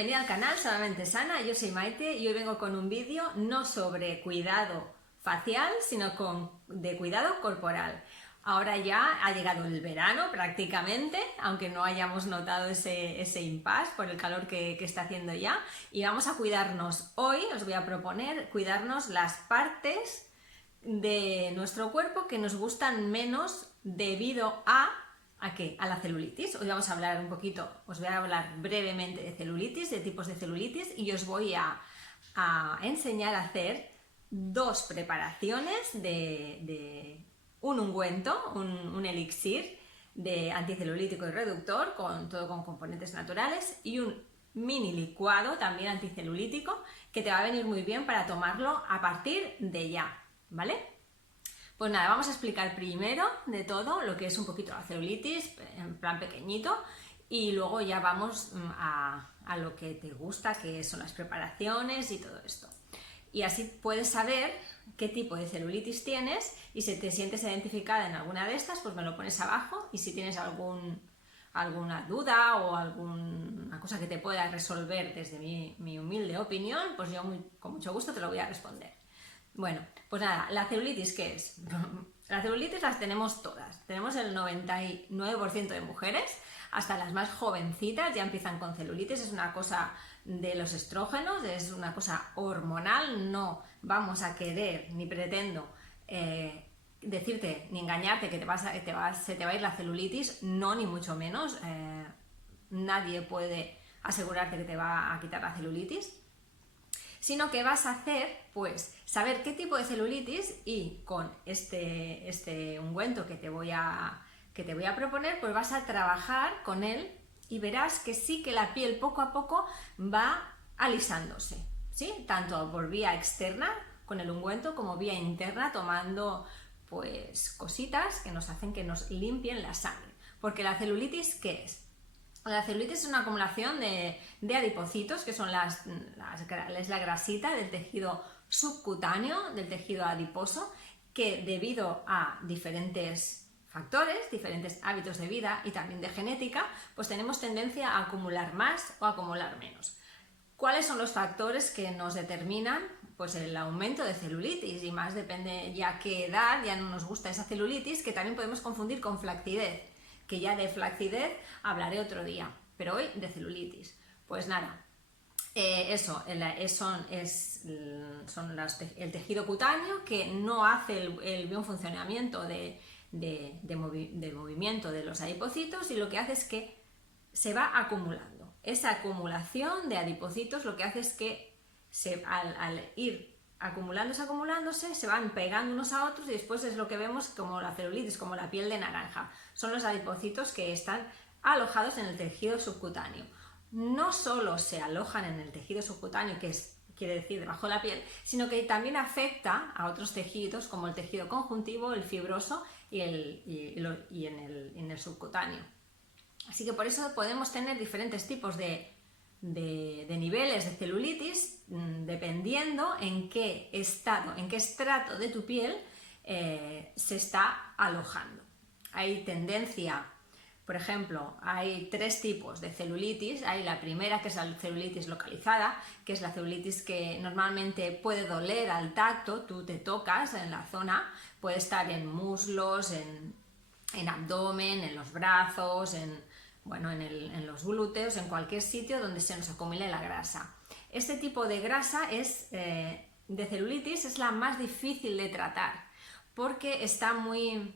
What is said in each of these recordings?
bienvenida al canal Sanamente Sana, yo soy Maite y hoy vengo con un vídeo no sobre cuidado facial, sino de cuidado corporal. Ahora ya ha llegado el verano prácticamente, aunque no hayamos notado ese impasse por el calor que está haciendo ya, y vamos a cuidarnos hoy. Os voy a proponer cuidarnos las partes de nuestro cuerpo que nos gustan menos debido ¿a qué? A la celulitis. Hoy vamos a hablar un poquito, os voy a hablar brevemente de celulitis, de tipos de celulitis, y os voy a enseñar a hacer dos preparaciones de un ungüento, un elixir de anticelulítico y reductor, todo con componentes naturales, y un mini licuado también anticelulítico que te va a venir muy bien para tomarlo a partir de ya, ¿vale? Pues nada, vamos a explicar primero de todo lo que es un poquito la celulitis, en plan pequeñito, y luego ya vamos a lo que te gusta, que son las preparaciones y todo esto. Y así puedes saber qué tipo de celulitis tienes, y si te sientes identificada en alguna de estas, pues me lo pones abajo, y si tienes alguna duda o alguna cosa que te pueda resolver desde mi humilde opinión, pues yo con mucho gusto te lo voy a responder. Bueno, pues nada, ¿la celulitis qué es? La celulitis las tenemos todas. Tenemos el 99% de mujeres, hasta las más jovencitas ya empiezan con celulitis. Es una cosa de los estrógenos, es una cosa hormonal. No vamos a querer, ni pretendo decirte, ni engañarte que se te va a ir la celulitis. No, ni mucho menos. Nadie puede asegurarte que te va a quitar la celulitis. Sino que vas a hacer, pues, saber qué tipo de celulitis, y con este ungüento que te voy a proponer, pues vas a trabajar con él y verás que sí que la piel poco a poco va alisándose, ¿sí? Tanto por vía externa con el ungüento como vía interna, tomando pues cositas que nos hacen que nos limpien la sangre. Porque la celulitis, ¿qué es? La celulitis es una acumulación de adipocitos, que son es la grasita del tejido subcutáneo, del tejido adiposo, que debido a diferentes factores, diferentes hábitos de vida y también de genética, pues tenemos tendencia a acumular más o a acumular menos. ¿Cuáles son los factores que nos determinan pues el aumento de celulitis? Y más depende ya qué edad, ya no nos gusta esa celulitis, que también podemos confundir con flacidez, que ya de flacidez hablaré otro día, pero hoy de celulitis. Pues nada, son el tejido cutáneo, que no hace el buen funcionamiento de movimiento de los adipocitos, y lo que hace es que se va acumulando. Esa acumulación de adipocitos lo que hace es que al ir acumulándose, se van pegando unos a otros, y después es lo que vemos como la celulitis, como la piel de naranja. Son los adipocitos que están alojados en el tejido subcutáneo. No solo se alojan en el tejido subcutáneo, quiere decir debajo de la piel, sino que también afecta a otros tejidos como el tejido conjuntivo, el fibroso y en el subcutáneo. Así que por eso podemos tener diferentes tipos de niveles de celulitis, dependiendo en qué estado, en qué estrato de tu piel se está alojando. Hay tendencia, por ejemplo, hay tres tipos de celulitis. Hay la primera, que es la celulitis localizada, que es la celulitis que normalmente puede doler al tacto. Tú te tocas en la zona, puede estar en muslos, en abdomen, en los brazos, en los glúteos, en cualquier sitio donde se nos acumule la grasa. Este tipo de grasa de celulitis es la más difícil de tratar, porque está muy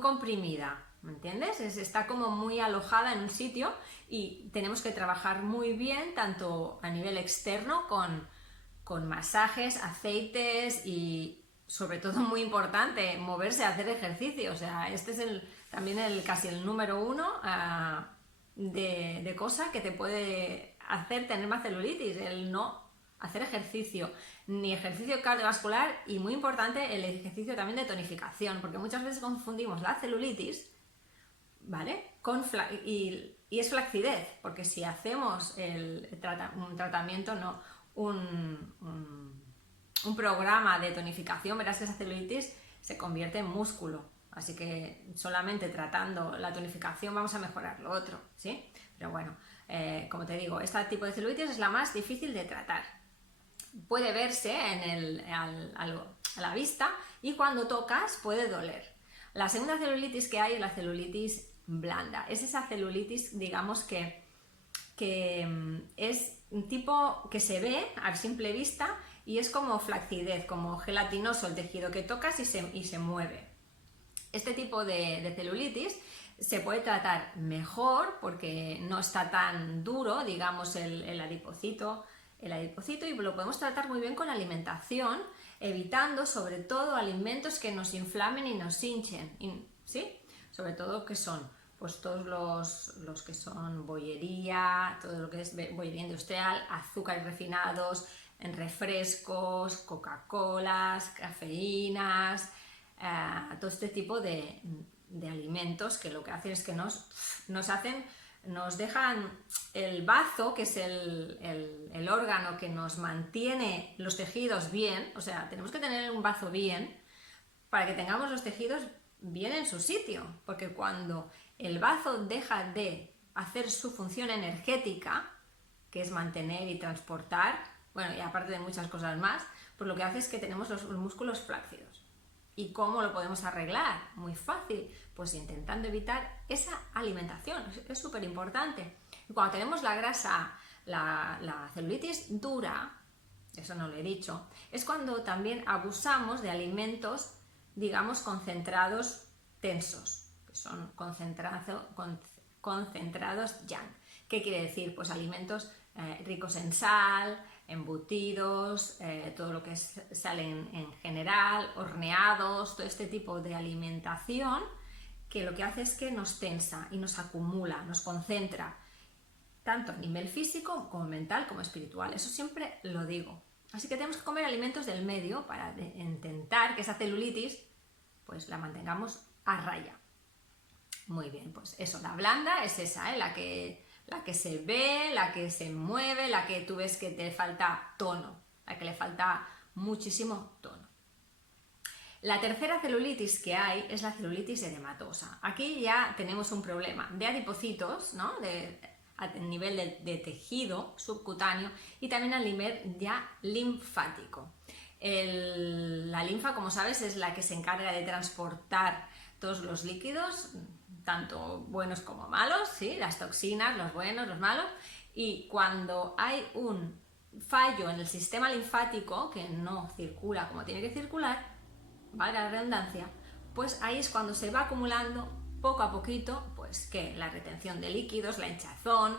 comprimida, ¿me entiendes? Está como muy alojada en un sitio, y tenemos que trabajar muy bien, tanto a nivel externo, con masajes, aceites, y sobre todo, muy importante, moverse, hacer ejercicio. O sea, este es también casi el número uno de cosa que te puede hacer tener más celulitis, el no hacer ejercicio, ni ejercicio cardiovascular, y muy importante el ejercicio también de tonificación, porque muchas veces confundimos la celulitis, ¿vale? Y es flacidez, porque si hacemos un tratamiento, no, un programa de tonificación, verás que esa celulitis se convierte en músculo. así que solamente tratando la tonificación vamos a mejorar lo otro, ¿sí? Pero bueno, como te digo, este tipo de celulitis es la más difícil de tratar. Puede verse a la vista y cuando tocas puede doler. La segunda celulitis que hay es la celulitis blanda. Es esa celulitis, digamos, que es un tipo que se ve a simple vista y es como flacidez, como gelatinoso el tejido que tocas y se mueve. Este tipo de celulitis se puede tratar mejor porque no está tan duro, digamos, el adipocito, y lo podemos tratar muy bien con alimentación, evitando sobre todo alimentos que nos inflamen y nos hinchen, ¿sí? Sobre todo que son pues todos los que son bollería, todo lo que es bollería industrial, azúcares refinados, en refrescos, Coca-Colas, cafeínas, todo este tipo de alimentos que lo que hacen es que nos dejan el bazo, que es el órgano que nos mantiene los tejidos bien, o sea, tenemos que tener un bazo bien para que tengamos los tejidos bien en su sitio, porque cuando el bazo deja de hacer su función energética, que es mantener y transportar, bueno, y aparte de muchas cosas más, pues lo que hace es que tenemos los músculos flácidos. ¿Y cómo lo podemos arreglar? Muy fácil, pues intentando evitar esa alimentación, es súper importante. Y cuando tenemos la grasa, la celulitis dura, eso no lo he dicho, es cuando también abusamos de alimentos, digamos, concentrados tensos, que son concentrados yang. ¿Qué quiere decir? Pues alimentos ricos en sal, embutidos, todo lo que es sal en general, horneados, todo este tipo de alimentación que lo que hace es que nos tensa y nos acumula, nos concentra, tanto a nivel físico como mental como espiritual. Eso siempre lo digo. Así que tenemos que comer alimentos del medio para intentar que esa celulitis pues la mantengamos a raya. Muy bien, pues eso, la blanda es esa, la que se ve, la que se mueve, la que tú ves que te falta tono, la que le falta muchísimo tono. La tercera celulitis que hay es la celulitis edematosa. Aquí ya tenemos un problema de adipocitos, ¿no? A nivel de tejido subcutáneo y también a nivel ya linfático. La linfa, como sabes, es la que se encarga de transportar todos los líquidos, tanto buenos como malos, ¿sí? Las toxinas, los buenos, los malos, y cuando hay un fallo en el sistema linfático que no circula como tiene que circular, valga la redundancia, pues ahí es cuando se va acumulando poco a poquito, pues que la retención de líquidos, la hinchazón,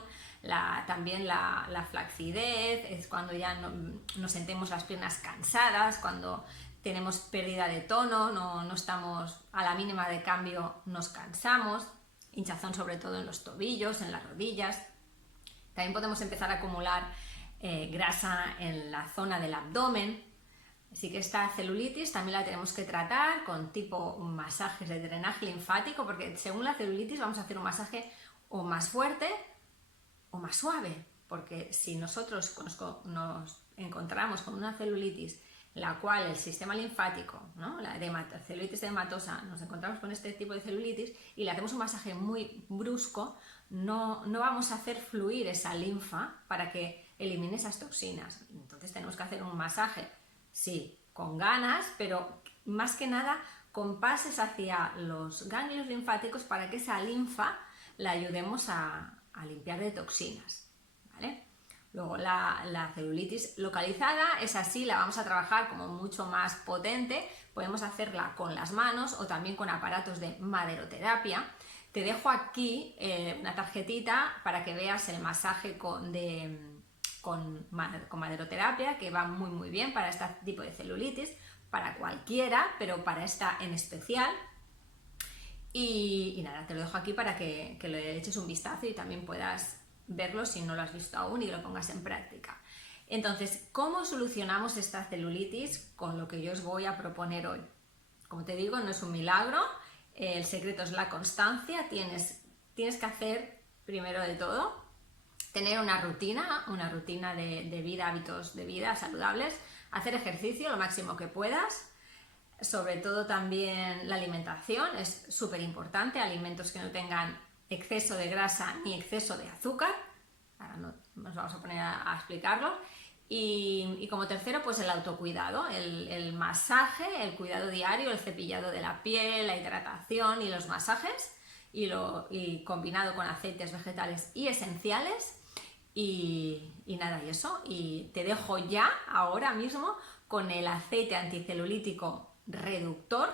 también la flacidez, es cuando ya nos sentimos las piernas cansadas, cuando tenemos pérdida de tono, no estamos a la mínima de cambio, nos cansamos, hinchazón sobre todo en los tobillos, en las rodillas. También podemos empezar a acumular grasa en la zona del abdomen. Así que esta celulitis también la tenemos que tratar con tipo masajes de drenaje linfático, porque según la celulitis vamos a hacer un masaje o más fuerte o más suave, porque si nosotros nos encontramos con una celulitis la cual el sistema linfático, ¿no? La celulitis edematosa, nos encontramos con este tipo de celulitis y le hacemos un masaje muy brusco, no vamos a hacer fluir esa linfa para que elimine esas toxinas. Entonces tenemos que hacer un masaje, sí, con ganas, pero más que nada con pases hacia los ganglios linfáticos para que esa linfa la ayudemos a limpiar de toxinas, ¿vale? Luego la celulitis localizada es así, la vamos a trabajar como mucho más potente, podemos hacerla con las manos o también con aparatos de maderoterapia. Te dejo aquí una tarjetita para que veas el masaje con maderoterapia, que va muy muy bien para este tipo de celulitis, para cualquiera, pero para esta en especial. Y nada, te lo dejo aquí para que le eches un vistazo y también puedas verlo si no lo has visto aún y lo pongas en práctica. Entonces, ¿cómo solucionamos esta celulitis con lo que yo os voy a proponer hoy? Como te digo, no es un milagro, el secreto es la constancia, tienes que hacer, primero de todo, tener una rutina de vida, hábitos de vida saludables, hacer ejercicio lo máximo que puedas, Sobre todo también la alimentación es súper importante, alimentos que no tengan exceso de grasa ni exceso de azúcar. Ahora no nos vamos a poner a explicarlo. Y como tercero, pues el autocuidado, el masaje, el cuidado diario, el cepillado de la piel, la hidratación y los masajes, y combinado con aceites vegetales y esenciales. Y nada, y eso. Y te dejo ya, ahora mismo, con el aceite anticelulítico reductor.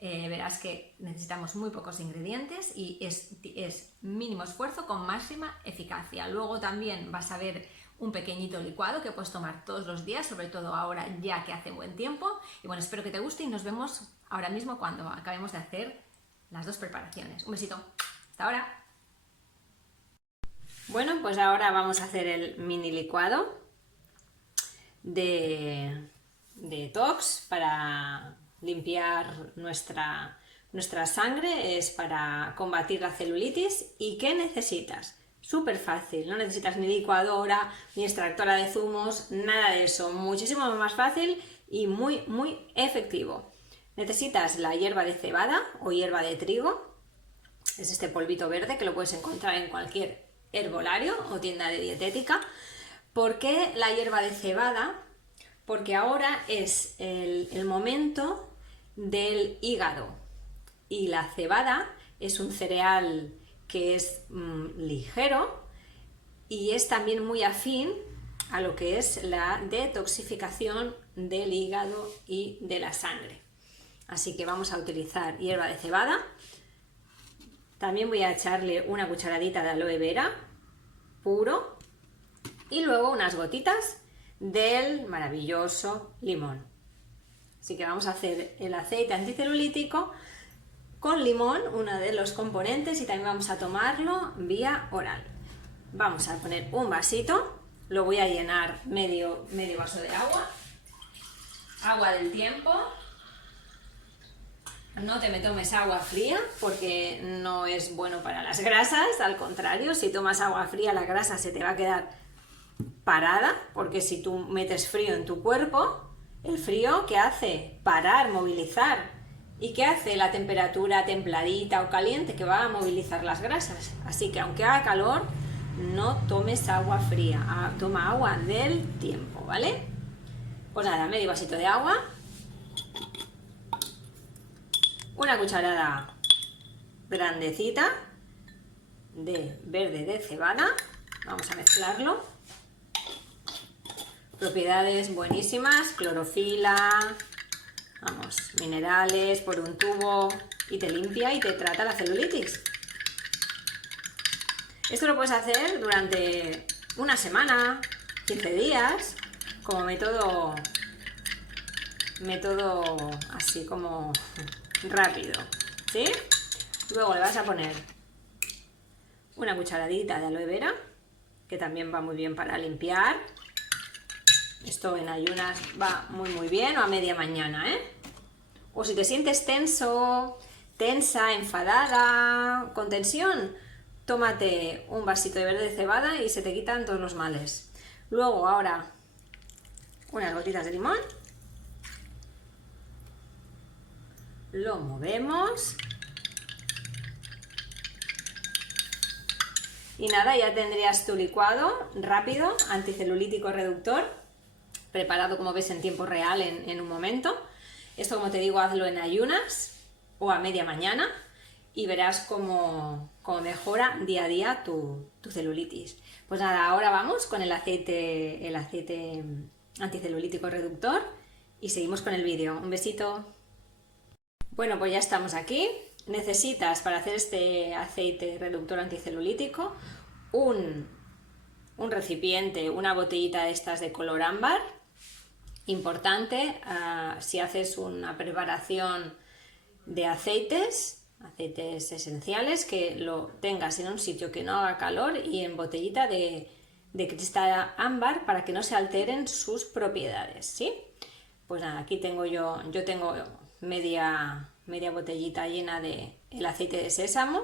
Verás que necesitamos muy pocos ingredientes y es mínimo esfuerzo con máxima eficacia. Luego también vas a ver un pequeñito licuado que puedes tomar todos los días, sobre todo ahora ya que hace buen tiempo. Y bueno, espero que te guste y nos vemos ahora mismo cuando acabemos de hacer las dos preparaciones. Un besito. Hasta ahora. Bueno, pues ahora vamos a hacer el mini licuado de detox para limpiar nuestra sangre, es para combatir la celulitis. ¿Y qué necesitas? Súper fácil, no necesitas ni licuadora, ni extractora de zumos, nada de eso, muchísimo más fácil y muy efectivo. Necesitas la hierba de cebada o hierba de trigo, es este polvito verde que lo puedes encontrar en cualquier herbolario o tienda de dietética. ¿Por qué la hierba de cebada? Porque ahora es el momento del hígado y la cebada es un cereal que es ligero y es también muy afín a lo que es la detoxificación del hígado y de la sangre. Así que vamos a utilizar hierba de cebada. También voy a echarle una cucharadita de aloe vera puro y luego unas gotitas del maravilloso limón. Así que vamos a hacer el aceite anticelulítico con limón, uno de los componentes, y también vamos a tomarlo vía oral. Vamos a poner un vasito, lo voy a llenar medio vaso de agua del tiempo. No te me tomes agua fría porque no es bueno para las grasas, al contrario, si tomas agua fría la grasa se te va a quedar parada, porque si tú metes frío en tu cuerpo, el frío ¿qué hace? Parar, movilizar. ¿Y qué hace la temperatura templadita o caliente? Que va a movilizar las grasas. Así que aunque haga calor, no tomes agua fría, toma agua del tiempo, ¿vale? Pues nada, medio vasito de agua, una cucharada grandecita de verde de cebada, vamos a mezclarlo. Propiedades buenísimas, clorofila, vamos, minerales por un tubo, y te limpia y te trata la celulitis. Esto lo puedes hacer durante una semana, 15 días, como método así como rápido, ¿sí? Luego le vas a poner una cucharadita de aloe vera, que también va muy bien para limpiar. Esto en ayunas va muy bien, o a media mañana, ¿eh? O si te sientes tenso, tensa, enfadada, con tensión, tómate un vasito de verde de cebada y se te quitan todos los males. Luego ahora unas gotitas de limón. Lo movemos. Y nada, ya tendrías tu licuado rápido, anticelulítico reductor, preparado como ves en tiempo real en un momento. Esto, como te digo, hazlo en ayunas o a media mañana y verás cómo mejora día a día tu celulitis. Pues nada, ahora vamos con el aceite anticelulítico reductor y seguimos con el vídeo. Un besito. Bueno, pues ya estamos aquí. Necesitas, para hacer este aceite reductor anticelulítico, un recipiente, una botellita de estas de color ámbar. Importante, si haces una preparación de aceites esenciales, que lo tengas en un sitio que no haga calor y en botellita de cristal ámbar para que no se alteren sus propiedades, ¿sí? Pues nada, aquí tengo yo tengo media botellita llena de el aceite de sésamo.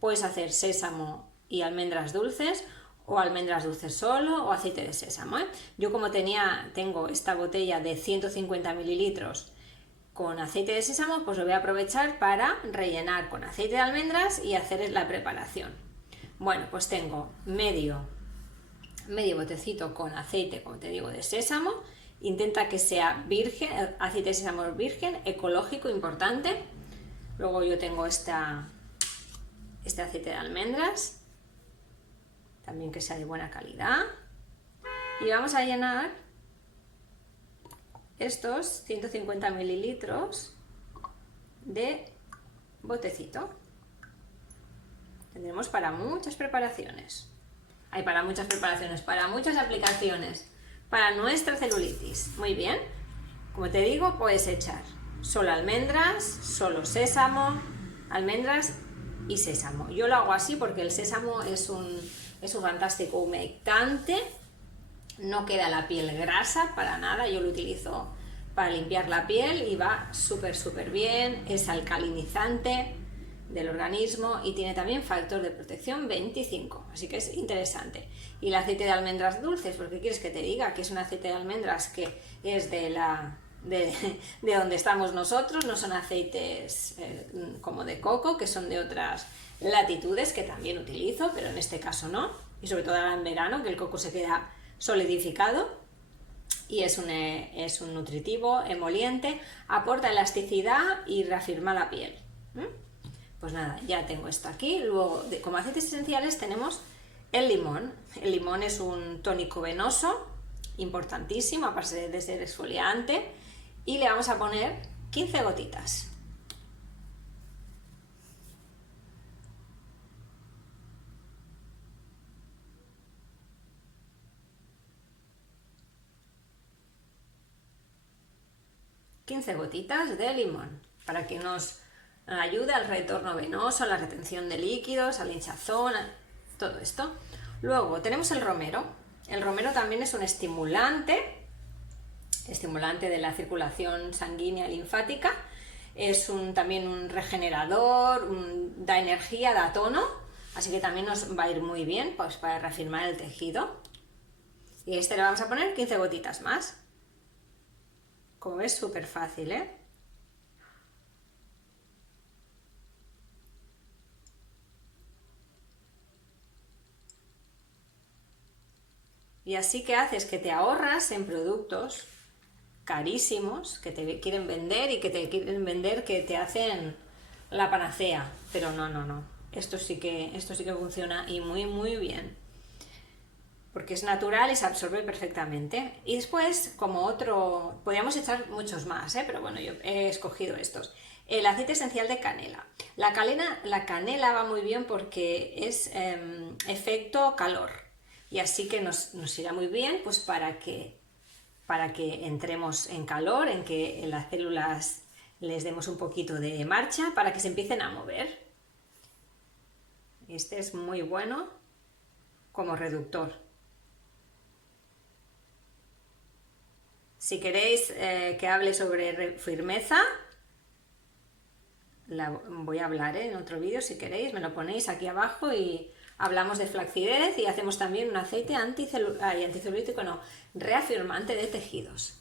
Puedes hacer sésamo y almendras dulces, o almendras dulces solo, o aceite de sésamo, ¿eh? Yo como tengo esta botella de 150 mililitros con aceite de sésamo, pues lo voy a aprovechar para rellenar con aceite de almendras y hacer la preparación. Bueno, pues tengo medio botecito con aceite, como te digo, de sésamo. Intenta que sea virgen, aceite de sésamo virgen, ecológico, importante. Luego yo tengo este aceite de almendras, también que sea de buena calidad. Y vamos a llenar estos 150 mililitros de botecito. Tendremos para muchas preparaciones. Hay para muchas preparaciones, para muchas aplicaciones, para nuestra celulitis. Muy bien. Como te digo, puedes echar solo almendras, solo sésamo, almendras y sésamo. Yo lo hago así porque el sésamo es un fantástico humectante. No queda la piel grasa para nada, yo lo utilizo para limpiar la piel y va súper bien, es alcalinizante del organismo y tiene también factor de protección 25, así que es interesante. Y el aceite de almendras dulces, porque quieres que te diga que es un aceite de almendras que es de donde estamos nosotros, no son aceites como de coco, que son de otras latitudes que también utilizo, pero en este caso no, y sobre todo ahora en verano, que el coco se queda solidificado y es un nutritivo, emoliente, aporta elasticidad y reafirma la piel. Pues nada, ya tengo esto aquí. Luego, como aceites esenciales tenemos el limón. El limón es un tónico venoso, importantísimo, aparte de ser exfoliante, y le vamos a poner 15 gotitas. Gotitas de limón para que nos ayude al retorno venoso, a la retención de líquidos, a la hinchazón, todo esto. Luego tenemos el romero. El romero también es un estimulante de la circulación sanguínea y linfática. Es también un regenerador, da energía, da tono, así que también nos va a ir muy bien pues, para reafirmar el tejido. Y le vamos a poner 15 gotitas más. Como ves, súper fácil, ¿eh? Y así que haces que te ahorras en productos carísimos que te quieren vender y que te quieren vender que te hacen la panacea. Pero no. Esto sí que funciona y muy bien. Porque es natural y se absorbe perfectamente. Y después, como otro, podríamos echar muchos más, pero bueno, yo he escogido estos. El aceite esencial de canela. La canela va muy bien porque es efecto calor. Y así que nos irá muy bien pues para que entremos en calor, en que las células les demos un poquito de marcha para que se empiecen a mover. Este es muy bueno como reductor. Si queréis que hable sobre firmeza, voy a hablar en otro vídeo, si queréis, me lo ponéis aquí abajo y hablamos de flacidez y hacemos también un aceite anticelulítico, reafirmante de tejidos.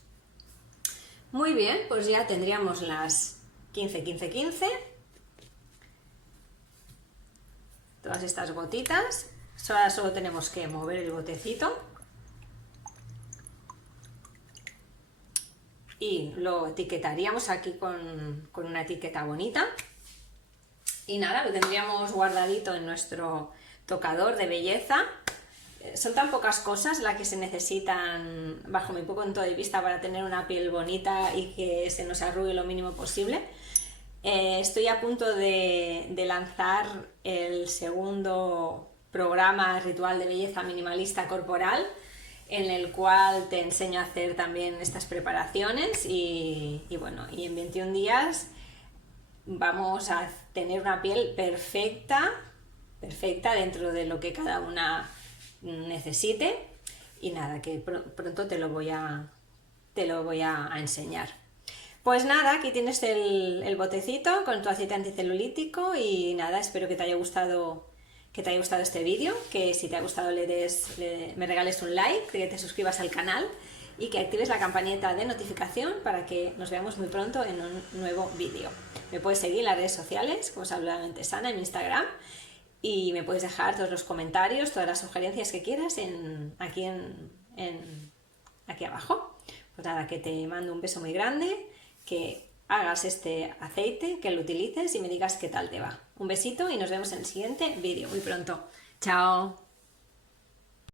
Muy bien, pues ya tendríamos las 15. Todas estas gotitas. Ahora solo tenemos que mover el botecito. Y lo etiquetaríamos aquí con una etiqueta bonita. Y nada, lo tendríamos guardadito en nuestro tocador de belleza. Son tan pocas cosas las que se necesitan, bajo mi punto de vista, para tener una piel bonita y que se nos arrugue lo mínimo posible. Estoy a punto de lanzar el segundo programa ritual de belleza minimalista corporal, en el cual te enseño a hacer también estas preparaciones y en 21 días vamos a tener una piel perfecta dentro de lo que cada una necesite y nada, que pronto te lo voy a enseñar. Pues nada, aquí tienes el botecito con tu aceite anticelulítico y nada, espero que te haya gustado este vídeo, que si te ha gustado me regales un like, que te suscribas al canal y que actives la campanita de notificación para que nos veamos muy pronto en un nuevo vídeo. Me puedes seguir en las redes sociales como Saludablemente Sana en mi Instagram y me puedes dejar todos los comentarios, todas las sugerencias que quieras aquí abajo. Pues nada, que te mando un beso muy grande, que hagas este aceite, que lo utilices y me digas qué tal te va. Un besito y nos vemos en el siguiente vídeo muy pronto. ¡Chao!